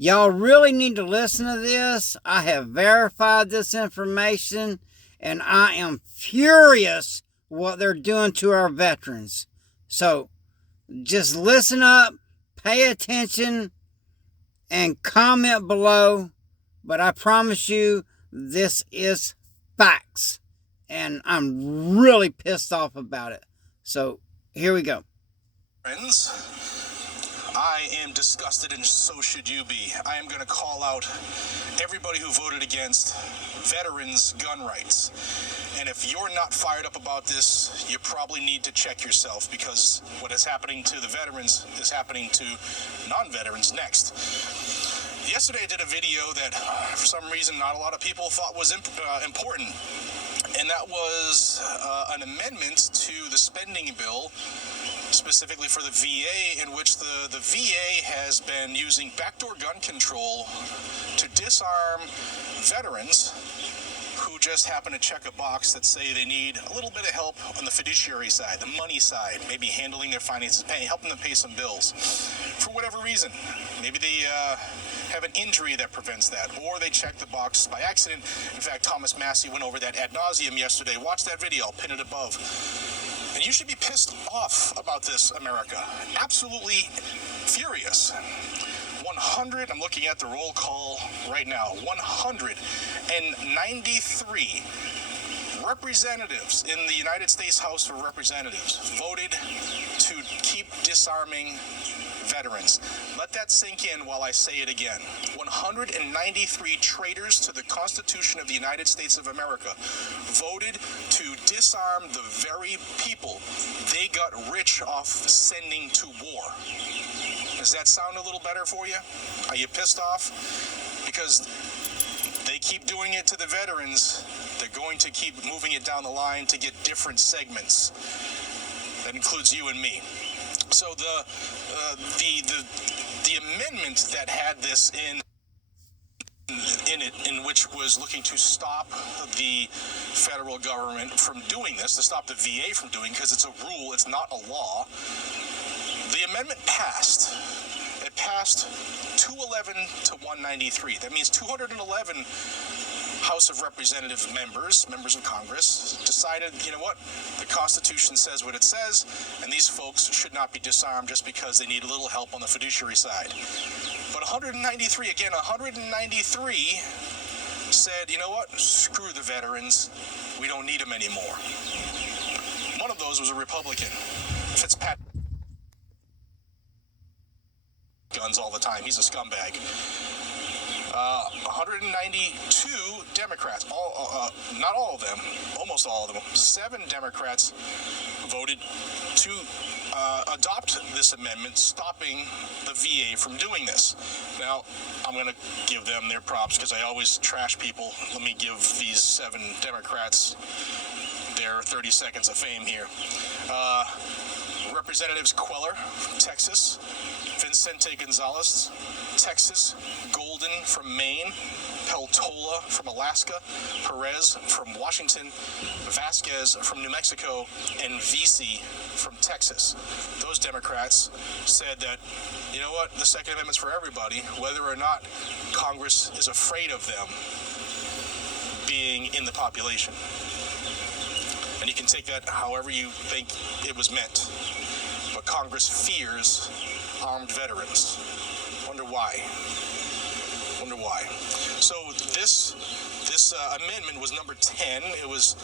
Y'all really need to listen to this. I have verified this information, and I am furious what they're doing to our veterans. So just listen up, pay attention, and comment below. But I promise you, this is facts. And I'm really pissed off about it. So here we go. Friends, I am disgusted, and so should you be. I am going to call out everybody who voted against veterans' gun rights. And if you're not fired up about this, you probably need to check yourself, because what is happening to the veterans is happening to non-veterans next. Yesterday I did a video that, for some reason, not a lot of people thought was important. And that was an amendment to the spending bill, specifically for the VA, in which the VA has been using backdoor gun control to disarm veterans who just happen to check a box that say they need a little bit of help on the fiduciary side, the money side, maybe handling their finances, helping them pay some bills. For whatever reason, maybe they have an injury that prevents that, or they check the box by accident. In fact, Thomas Massey went over that ad nauseum yesterday. Watch that video, I'll pin it above. And you should be pissed off about this, America. Absolutely furious. 100, I'm looking at the roll call right now, 193 representatives in the United States House of Representatives voted to keep disarming veterans. Let that sink in while I say it again. 193 traitors to the Constitution of the United States of America voted to disarm the very people they got rich off sending to war. Does that sound a little better for you? Are you pissed off? Because they keep doing it to the veterans. They're going to keep moving it down the line to get different segments. That includes you and me. So the amendment that had this in it, in which was looking to stop the federal government from doing this, to stop the VA from doing, because it's a rule, it's not a law. The amendment passed. It passed 211 to 193. That means 211 House of Representative members of Congress, decided, you know what, the Constitution says what it says, and these folks should not be disarmed just because they need a little help on the fiduciary side. But 193, again, 193 said, you know what, screw the veterans, we don't need them anymore. One of those was a Republican, Fitzpatrick. Guns all the time, he's a scumbag. 192 Democrats, not all of them, almost all of them, 7 Democrats voted to adopt this amendment, stopping the VA from doing this. Now, I'm going to give them their props, because I always trash people. Let me give these 7 Democrats their 30 seconds of fame here. Representatives Queller from Texas, Vicente Gonzalez, Texas, Golden from Maine, Peltola from Alaska, Perez from Washington, Vasquez from New Mexico, and Vesey from Texas. Those Democrats said that, you know what, the Second Amendment's for everybody, whether or not Congress is afraid of them being in the population. And you can take that however you think it was meant. But Congress fears armed veterans. Wonder why. So this amendment was number 10. It was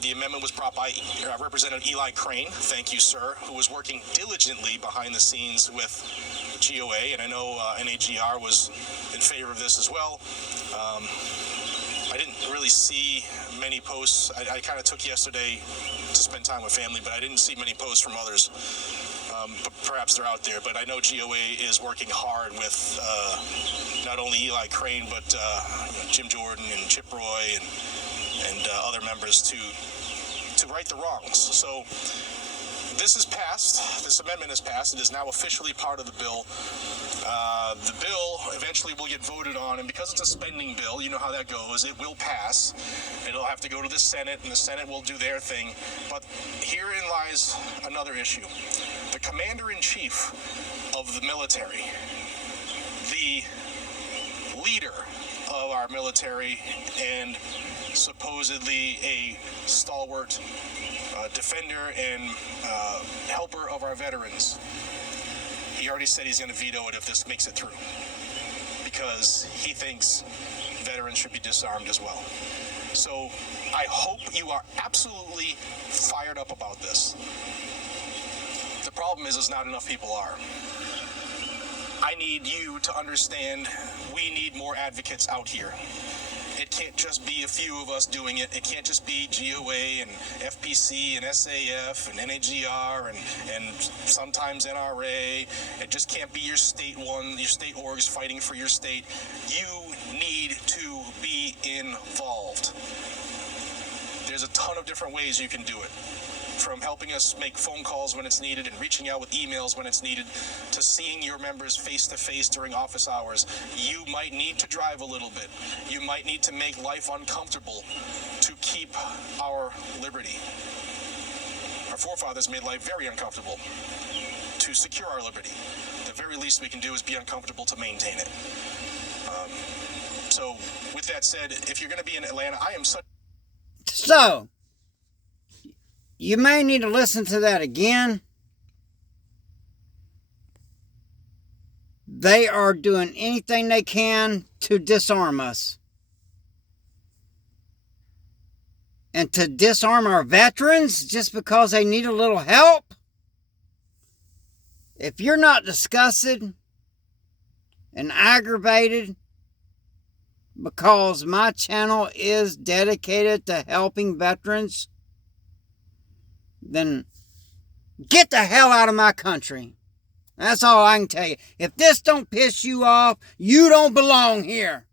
the amendment was brought by Representative Eli Crane. Thank you, sir, who was working diligently behind the scenes with GOA, and I know NAGR was in favor of this as well. I didn't really see many posts. I kind of took yesterday to spend time with family, but I didn't see many posts from others. But perhaps they're out there. But I know GOA is working hard with not only Eli Crane, but Jim Jordan and Chip Roy and other members to right the wrongs. So this is passed. This amendment is passed. It is now officially part of the bill. The bill eventually will get voted on, and because it's a spending bill, you know how that goes. It will pass. It'll have to go to the Senate, and the Senate will do their thing. But herein lies another issue. The commander-in-chief of the military, the leader of our military and supposedly a stalwart defender and helper of our veterans, he already said he's going to veto it if this makes it through, because he thinks veterans should be disarmed as well. So I hope you are absolutely fired up about this. The problem is not enough people are. I need you to understand we need more advocates out here. It can't just be a few of us doing it. It can't just be GOA and FPC and SAF and NAGR and sometimes NRA. It just can't be your state orgs fighting for your state. You need to be involved. There's a ton of different ways you can do it. From helping us make phone calls when it's needed and reaching out with emails when it's needed, to seeing your members face to face during office hours. You might need to drive a little bit. You might need to make life uncomfortable to keep our liberty. Our forefathers made life very uncomfortable to secure our liberty. The very least we can do is be uncomfortable to maintain it. So with that said, if you're going to be in Atlanta, I am such... So, you may need to listen to that again. They are doing anything they can to disarm us. And to disarm our veterans just because they need a little help. If you're not disgusted and aggravated because my channel is dedicated to helping veterans, then get the hell out of my country. That's all I can tell you. If this don't piss you off, you don't belong here.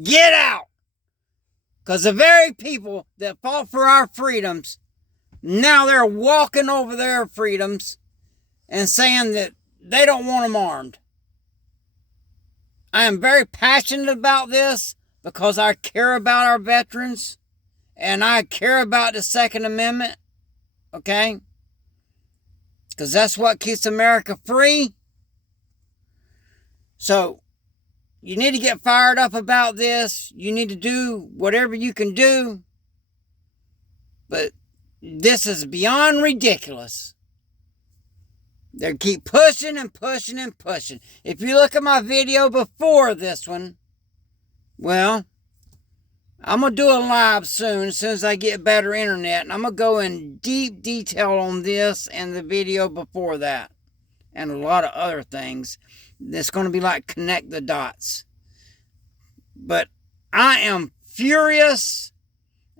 Get out. Because the very people that fought for our freedoms, now they're walking over their freedoms and saying that they don't want them armed. I am very passionate about this because I care about our veterans and I care about the Second Amendment. Okay? Because that's what keeps America free. So, you need to get fired up about this. You need to do whatever you can do. But this is beyond ridiculous. They keep pushing and pushing and pushing. If you look at my video before this one, well, I'm going to do a live soon as soon as I get better internet. And I'm going to go in deep detail on this and the video before that. And a lot of other things. It's going to be like connect the dots. But I am furious.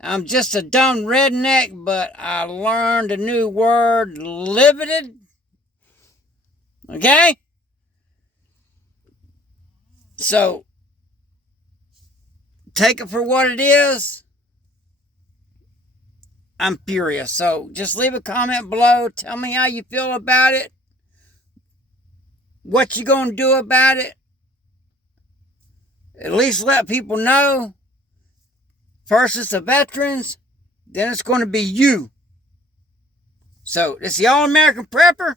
I'm just a dumb redneck, but I learned a new word, livid. Okay? So, take it for what it is. I'm furious. So just leave a comment below. Tell me how you feel about it. What you gonna do about it. At least let people know. First it's the veterans. Then it's going to be you. So this is the All-American Prepper.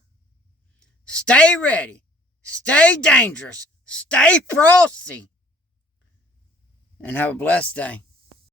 Stay ready. Stay dangerous. Stay frosty. And have a blessed day.